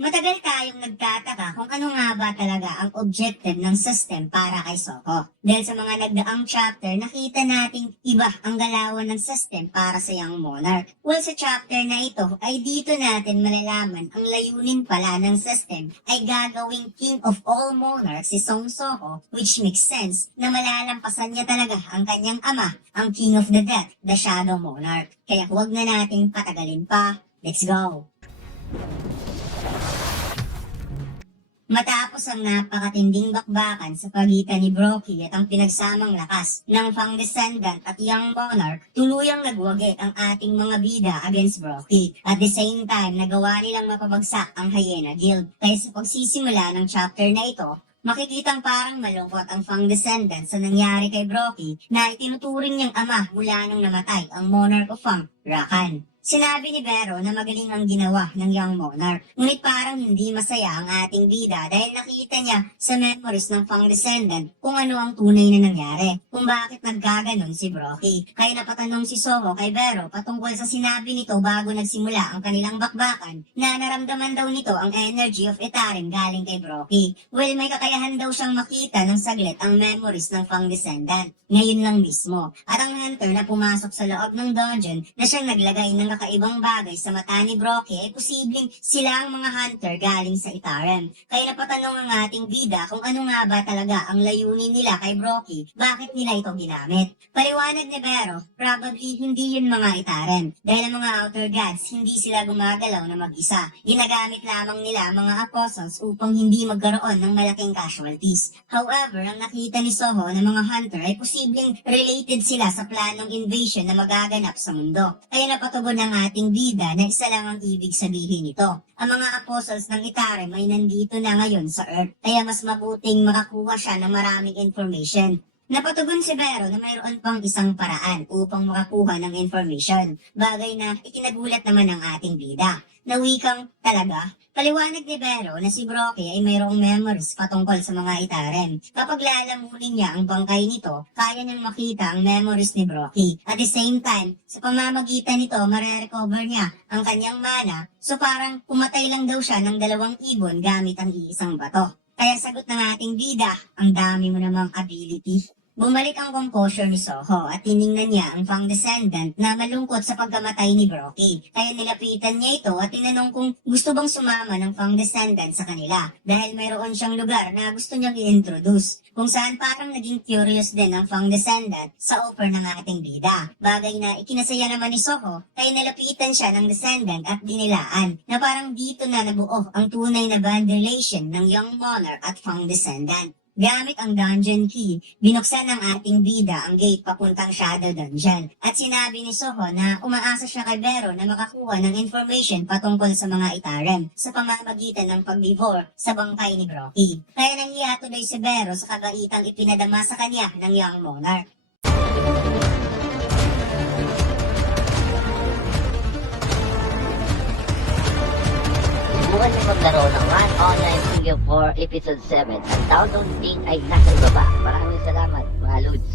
Matagal tayong nagtataka kung ano nga ba talaga ang objective ng system para kay Soko. Dahil sa mga nagdaang chapter, nakita nating iba ang galawan ng system para sa Young Monarch. Well, sa chapter na ito, ay dito natin malalaman ang layunin pala ng system ay gagawing King of all Monarchs si Song Soko, which makes sense na malalampasan niya talaga ang kanyang ama, ang King of the Death, the Shadow Monarch. Kaya huwag na nating patagalin pa. Let's go! Matapos ang napakatinding bakbakan sa pagitan ni Brockie at ang pinagsamang lakas ng Fang Descendant at Young Monarch, tuluyang nagwagi ang ating mga bida against Brockie. At the same time, nagawa nilang mapabagsak ang Hyena Guild. Kaya sa pagsisimula ng chapter na ito, makikitang parang malungkot ang Fang Descendant sa nangyari kay Brockie na itinuturing niyang ama mula nung namatay ang Monarch of Fang, Rakan. Sinabi ni Vero na magaling ang ginawa ng Young Monarch, ngunit parang hindi masaya ang ating bida dahil nakita niya sa memories ng Fang Descendant kung ano ang tunay na nangyari, kung bakit nagkaganon si Brockie. Kaya napatanong si Soko kay Vero patungkol sa sinabi nito bago nagsimula ang kanilang bakbakan na naramdaman daw nito ang energy of Etarin galing kay Brockie. Well, may kakayahan daw siyang makita ng saglit ang memories ng Fang Descendant. Ngayon lang mismo. At ang hunter na pumasok sa loob ng dungeon na siyang naglagay ng kakaibang bagay sa mata ni Brockie ay posibleng sila ang mga hunter galing sa Itaran. Kaya napatanong ang ating bida kung ano nga ba talaga ang layunin nila kay Brockie, bakit nila ito ginamit. Paliwanag ni Vero, probably hindi yun mga Itaran. Dahil ang mga outer gods, hindi sila gumagalaw na mag-isa. Ginagamit lamang nila mga apostles upang hindi magkaroon ng malaking casualties. However, ang nakita ni Soho ng mga hunter ay posibleng related sila sa planong invasion na magaganap sa mundo. Kaya napatugon ng ating bida na isa lang ang ibig sabihin nito. Ang mga apostles ng Itarem ay nandito na ngayon sa Earth, kaya mas mabuting makakuha siya ng maraming information. Napatugon si Vero na mayroon pang isang paraan upang makakuha ng information, bagay na ikinagulat naman ng ating bida. Na wikang talaga, paliwanag ni Vero na si Brockie ay mayroong memories patungkol sa mga Itarem. Kapag lalamunin niya ang bangkay nito, kaya niyang makita ang memories ni Brockie. At the same time, sa pamamagitan nito, mare-recover niya ang kanyang mana, so parang pumatay lang daw siya ng 2 ibon gamit ang iisang bato. Kaya sagot ng ating bida, ang dami mo namang ability. Bumalik ang composure ni Soho at tiningnan niya ang Fang Descendant na malungkot sa pagkamatay ni Brockie. Kaya nilapitan niya ito at tinanong kung gusto bang sumama ng Fang Descendant sa kanila dahil mayroon siyang lugar na gusto niyang i-introduce. Kung saan parang naging curious din ang Fang Descendant sa offer ng ating bida. Bagay na ikinasaya naman ni Soho kaya nilapitan siya ng Descendant at dinilaan na parang dito na nabuo ang tunay na bond relation ng Young Monarch at Fang Descendant. Gamit ang dungeon key, binuksan ng ating bida ang gate papuntang Shadow Dungeon. At sinabi ni Soho na umaasa siya kay Vero na makakuha ng information patungkol sa mga Itarem sa pamamagitan ng pag-devour sa bangkay ni Brockie. Kaya nanghiya tuloy si Vero sa kabaitang ipinadama sa kanya ng Young Monarch. Subukan niyo maglaro ng Run Online Studio 4 Episode 7. Ang download link ay nasa ibaba. Maraming salamat, mga Lods.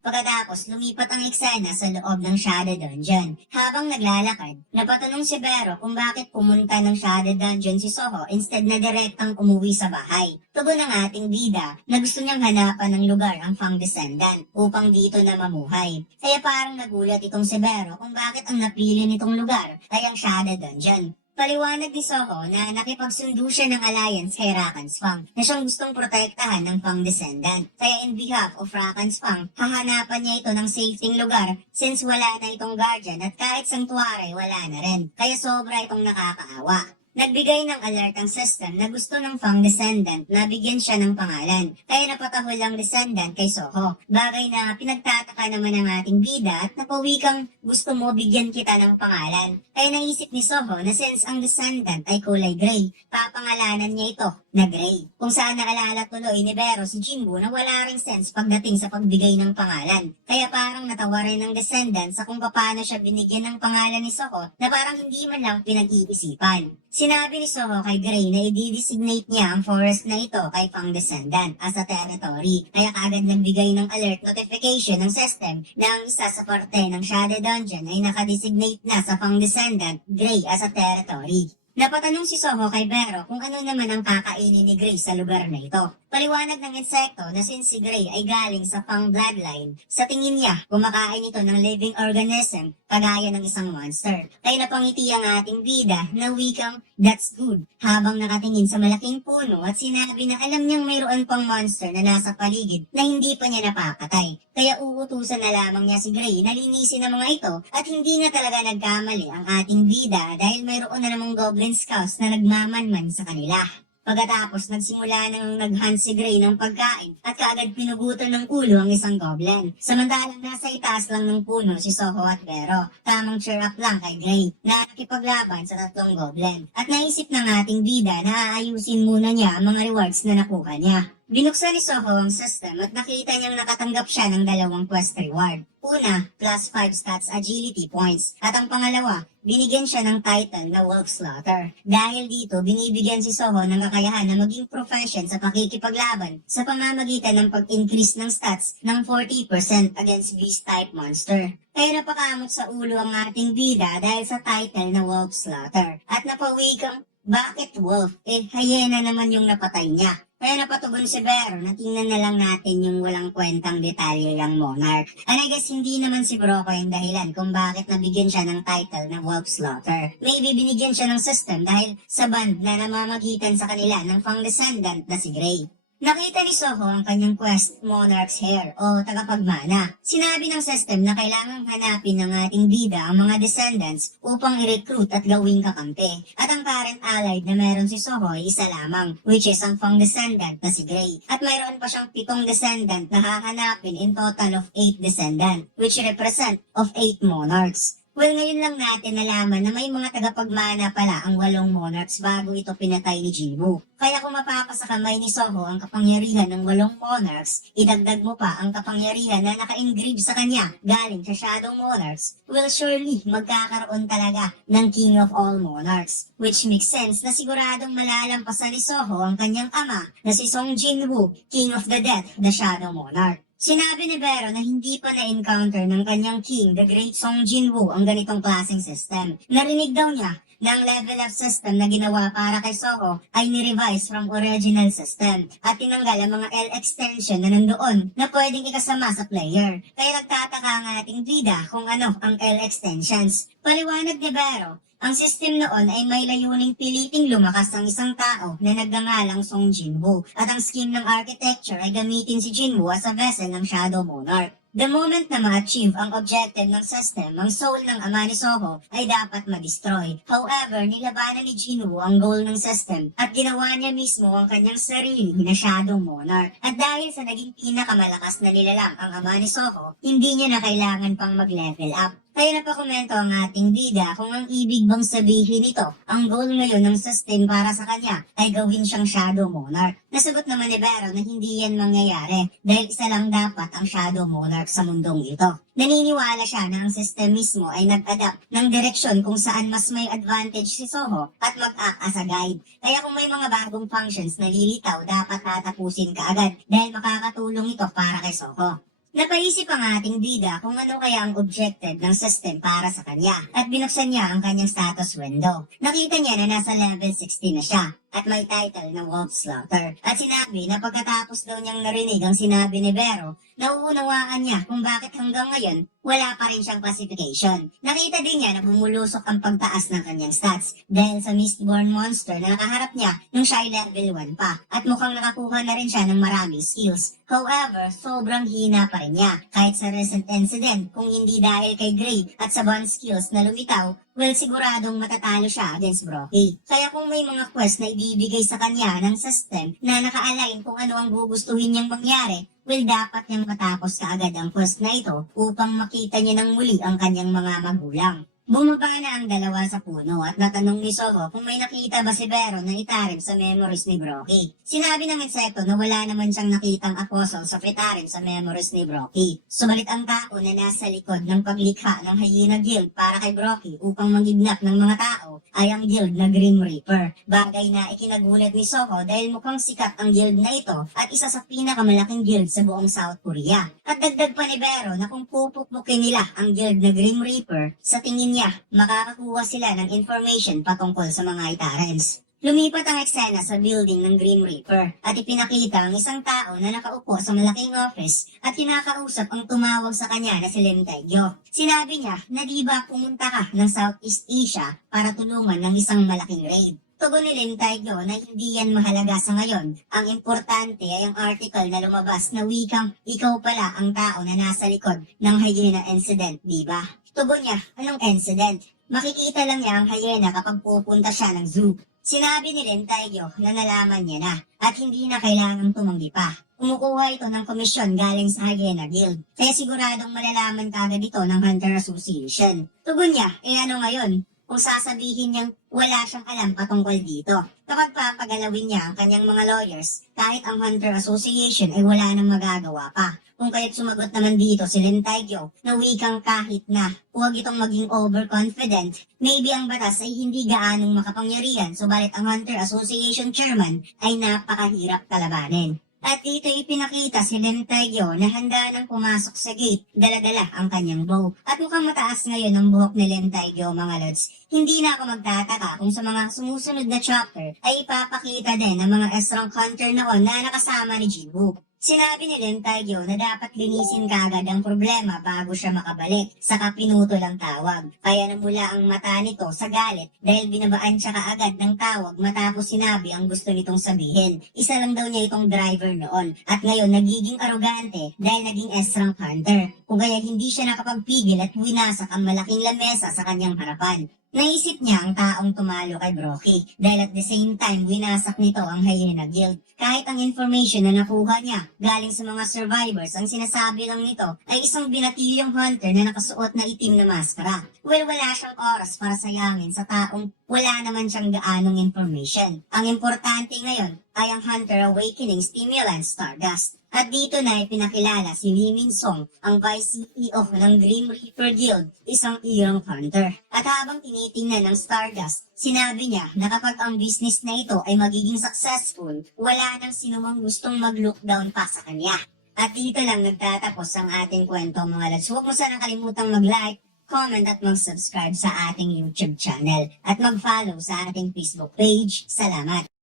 Pagkatapos, lumipat ang eksena sa loob ng Shadow Dungeon. Habang naglalakad, napatanong si Vero kung bakit pumunta ng Shadow Dungeon si Soho instead na direktang umuwi sa bahay. Tugon ng ating bida na gusto niyang hanapan ng lugar ang Fang Descendant upang dito na mamuhay. Kaya parang nagulat itong si Vero kung bakit ang napili nitong lugar ay ang Shadow Dungeon. Paliwanag ni Soho na nakipagsundo siya ng alliance kay Rakan's Fang na siyang gustong protektahan ng Fang Descendant. Kaya in behalf of Rakan's Fang, hahanapan niya ito ng safety lugar since wala na itong guardian at kahit sanctuary wala na rin. Kaya sobra itong nakakaawa. Nagbigay ng alert ang system na gusto ng Fang Descendant na bigyan siya ng pangalan. Kaya napatahol ang Descendant kay Soho. Bagay na pinagtataka naman ng ating bida at napawikang gusto mo bigyan kita ng pangalan. Kaya naisip ni Soho na since ang Descendant ay kulay gray, papangalanan niya ito na gray. Kung saan naalala tuloy ni Vero si Jimbo na wala ring sense pagdating sa pagbigay ng pangalan. Kaya parang natawa rin ng Descendant sa kung paano siya binigyan ng pangalan ni Soho na parang hindi man lang pinag-iisipan. Sinabi ni Soho kay Gray na i-designate niya ang forest na ito kay Fang Descendant as a territory. Kaya kaagad nagbigay ng alert notification ng system na ang isa sa parte ng Shadow Dungeon ay nakadesignate na sa Fang Descendant, Gray as a territory. Napatanong si Soho kay Vero kung ano naman ang kakainin ni Gray sa lugar na ito. Paliwanag ng insekto na since si Gray ay galing sa Fang bloodline, sa tingin niya kumakain ito ng living organism kagaya ng isang monster. Kaya napangiti ang ating bida na wikang that's good habang nakatingin sa malaking puno at sinabi na alam niyang mayroon pang monster na nasa paligid na hindi pa niya napapatay. Kaya uutusan na lamang niya si Gray na linisin ang mga ito at hindi na talaga nagkamali ang ating bida dahil mayroon na namang goblin scouts na nagmamanman sa kanila. Pagkatapos nagsimula nang naghunt si Gray ng pagkain at kaagad pinugutan ng ulo ang isang goblin. Samantalang nasa itaas lang ng puno si Soho at Vero. Tamang cheer up lang kay Gray na nakipaglaban sa tatlong goblin. At naisip ng ating bida na aayusin muna niya ang mga rewards na nakuha niya. Binuksan ni Soho ang system at nakita niyang nakatanggap siya ng 2 quest reward. Una, plus 5 stats agility points. At ang pangalawa, binigyan siya ng title na Wolf Slaughter. Dahil dito, binibigyan si Soho ng kakayahan na maging profession sa pakikipaglaban sa pamamagitan ng pag-increase ng stats ng 40% against beast-type monster. Kaya napakamot sa ulo ang ating bida dahil sa title na Wolf Slaughter. At napawikang, bakit wolf? Hyena naman yung napatay niya. Kaya napatugon si Vero na tingnan na lang natin yung walang kwentang detalye ng Monarch. And I guess hindi naman si Broco yung dahilan kung bakit nabigyan siya ng title na Wolf Slaughter. Maybe binigyan siya ng system dahil sa band na namamagitan sa kanila ng Fang descendant na si Gray. Nakita ni Soho ang kanyang quest, Monarch's Hair o Tagapagmana. Sinabi ng system na kailangang hanapin ng ating bida ang mga descendants upang i-recruit at gawing kakampi. At ang current allied na meron si Soho ay isa lamang, which is ang Fang descendant na si Gray. At mayroon pa siyang 7 descendant na hahanapin in total of 8 descendant, which represent of 8 monarchs. Well, ngayon lang natin nalaman na may mga tagapagmana pala ang 8 monarchs bago ito pinatay ni Jinwoo. Kaya kung mapapasa kamay ni Soho ang kapangyarihan ng 8 monarchs, idagdag mo pa ang kapangyarihan na naka-engrave sa kanya galing sa Shadow Monarchs, well surely magkakaroon talaga ng King of all Monarchs. Which makes sense na siguradong malalampasan ni Soho ang kanyang ama na si Song Jinwoo, King of the Death, the Shadow Monarch. Sinabi ni Vero na hindi pa na-encounter ng kanyang king, the Great Song Jinwoo, ang ganitong klaseng system. Narinig daw niya na ang level up system na ginawa para kay Soho ay ni-revise from original system at tinanggal ang mga L extension na nandoon na pwedeng ikasama sa player. Kaya nagtataka ang ating bida kung ano ang L extensions. Paliwanag ni Vero, ang system noon ay may layuning piliting lumakas ang isang tao na nagngangalang Song Jinwoo at ang scheme ng architecture ay gamitin si Jinwoo as a vessel ng Shadow Monarch. The moment na ma-achieve ang objective ng system, ang soul ng ama ni Soho ay dapat ma-destroy. However, nilabanan ni Jinwoo ang goal ng system at ginawa niya mismo ang kanyang sarili na Shadow Monarch. At dahil sa naging pinakamalakas na nilalang ang ama ni Soho, hindi niya na kailangan pang mag-level up. Kaya napakomento ang ating bida kung ang ibig bang sabihin nito, ang goal ngayon ng system para sa kanya ay gawin siyang Shadow Monarch. Nasagot naman ni Vero na hindi yan mangyayari dahil isa lang dapat ang Shadow Monarch sa mundong ito. Naniniwala siya na ang system mismo ay nag-adapt ng direksyon kung saan mas may advantage si Soho at mag-act as a guide. Kaya kung may mga bagong functions na lilitaw, dapat tatapusin kaagad dahil makakatulong ito para kay Soho. Napaisip ang ating bida kung ano kaya ang objective ng system para sa kanya at binuksan niya ang kanyang status window. Nakita niya na nasa level 60 na siya at may title na Wolf Slaughter. At sinabi na pagkatapos daw niyang narinig ang sinabi ni Vero, nauunawaan niya kung bakit hanggang ngayon wala pa rin siyang classification. Nakita din niya na bumulusok ang pagtaas ng kanyang stats dahil sa Mistborn monster na nakaharap niya nung siya ay level 1 pa at mukhang nakakuha na rin siya ng maraming skills. However, sobrang hina pa rin niya kahit sa recent incident kung hindi dahil kay Gray at sa bond skills na lumitaw, well siguradong matatalo siya against Brocky. Kaya kung may mga quest na ibibigay sa kanya ng system na naka-align kung ano ang gugustuhin niyang mangyari, well dapat niyang matapos kaagad ang quest na ito upang makita niya ng muli ang kanyang mga magulang. Bumaba na ang dalawa sa puno at natanong ni Soho kung may nakita ba si Vero na itarim sa memories ni Brocky. Sinabi ng insekto na wala naman siyang nakitang apostle sa itarim sa memories ni Brocky. Subalit ang tao na nasa likod ng paglikha ng Hyena Guild para kay Brocky upang mangidnap ng mga tao ay ang guild na Grim Reaper. Bagay na ikinagulat ni Soho dahil mukhang sikat ang guild na ito at isa sa pinakamalaking guild sa buong South Korea. At dagdag pa ni Vero na kung pupukpukin nila ang guild na Grim Reaper, sa tingin niya, makakakuha sila ng information patungkol sa mga Itarans. Lumipat ang eksena sa building ng Grim Reaper at ipinakita ang isang tao na nakaupo sa malaking office at kinakausap ang tumawag sa kanya na si Lim Taegyo. Sinabi niya na di ba pumunta ka ng Southeast Asia para tulungan ng isang malaking raid. Tugon ni Lim Taegyo na hindi yan mahalaga sa ngayon. Ang importante ay ang article na lumabas na wikang ikaw pala ang tao na nasa likod ng hyena incident, di ba? Tugon niya, anong incident? Makikita lang niya ang hyena kapag pupunta siya ng zoo. Sinabi ni Lim Taegyo na nalaman niya na at hindi na kailangang tumanggi pa. Kumukuha ito ng komisyon galing sa Hyena Guild. Kaya siguradong malalaman kagad ito ng Hunter Association. Tugon niya, ano ngayon? Kung sasabihin niyang wala siyang alam patungkol dito. Kapag papagalawin niya ang kanyang mga lawyers, kahit ang Hunter Association ay wala nang magagawa pa. Kung kaya't sumagot naman dito si Lim Taegyo na wikang kahit na huwag itong maging overconfident, maybe ang batas ay hindi gaanong makapangyarihan, subalit ang Hunter Association chairman ay napakahirap kalabanin. At dito ipinakita si Lim Taegyo na handa nang pumasok sa gate, dala-dala ang kanyang bow. At mukhang mataas ngayon ang buhok ni Lim Taegyo, mga lods. Hindi na ako magtataka kung sa mga sumusunod na chapter ay ipapakita din ng mga Esrang Hunter noon na nakasama ni Jinwoo. Sinabi ni Lim Taegyo na dapat linisin kagad ang problema bago siya makabalik, saka pinutol ang tawag. Kaya namula ang mata nito sa galit dahil binabaan siya kaagad ng tawag matapos sinabi ang gusto nitong sabihin. Isa lang daw niya itong driver noon at ngayon nagiging arogante dahil naging Esrang Hunter. Kung kaya hindi siya nakapagpigil at winasak ang malaking lamesa sa kanyang harapan. Naisip niya ang taong tumalo kay Brookie dahil at the same time winasak nito ang Hyena Guild. Kahit ang information na nakuha niya galing sa mga survivors, ang sinasabi lang nito ay isang binatilyong hunter na nakasuot na itim na maskara. Well, wala siyang oras para sayangin sa taong wala naman siyang gaanong information. Ang importante ngayon ay ang Hunter Awakening Stimulant Stardust. At dito na ipinakilala si Lee Min Song, ang Vice CEO ng Grim Reaper Guild, isang irang hunter. At habang tinitingnan ng Stardust, sinabi niya na kapag ang business na ito ay magiging successful, wala nang sinumang gustong mag-look down pa sa kanya. At dito lang nagtatapos ang ating kwento, mga lads. Huwag mo sanang kalimutang mag-like, comment at mag-subscribe sa ating YouTube channel at mag-follow sa ating Facebook page. Salamat!